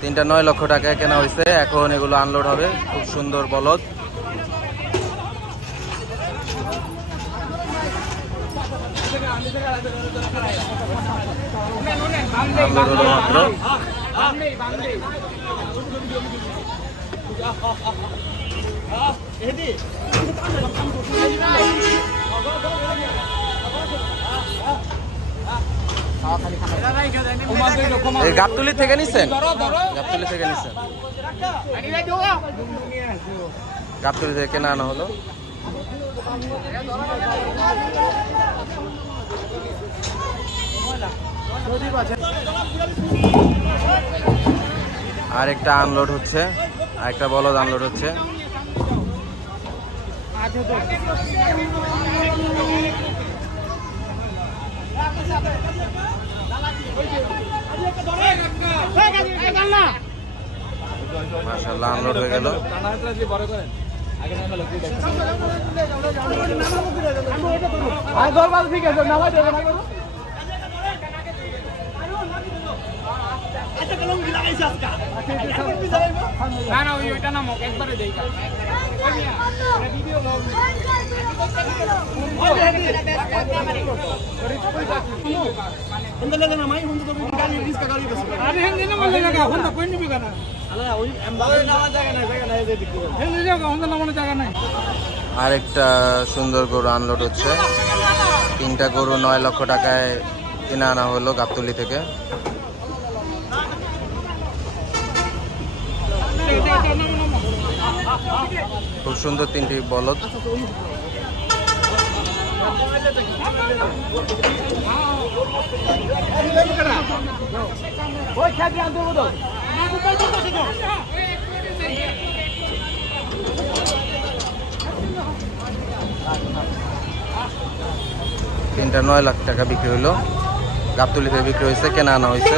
তিনটা 9 লক্ষ টাকায় কেনা হয়েছে। এখন এগুলো আনলোড হবে। খুব সুন্দর বলদ। আনলোড হলো মাত্র। গাবতলী থেকে নিচ্ছেন? গাবতলী থেকে নিচ্ছেন? গাবতলী থেকে কেনা আনা হলো। আর একটা আনলোড হচ্ছে, আর একটা বলদ আনলোড হচ্ছে। মাশাআল্লাহ আনলোড হয়ে গেল। আরেকটা সুন্দর গরু আনলোড হচ্ছে। 3টা গরু 9 লক্ষ টাকায় কিনে আনা হলো গাবতলী থেকে। খুব সুন্দর 3টি বলদ। তিনটা 9 লাখ টাকা বিক্রি হলো। গাবতলী থেকে বিক্রি হয়েছে, কেনা আনা হয়েছে।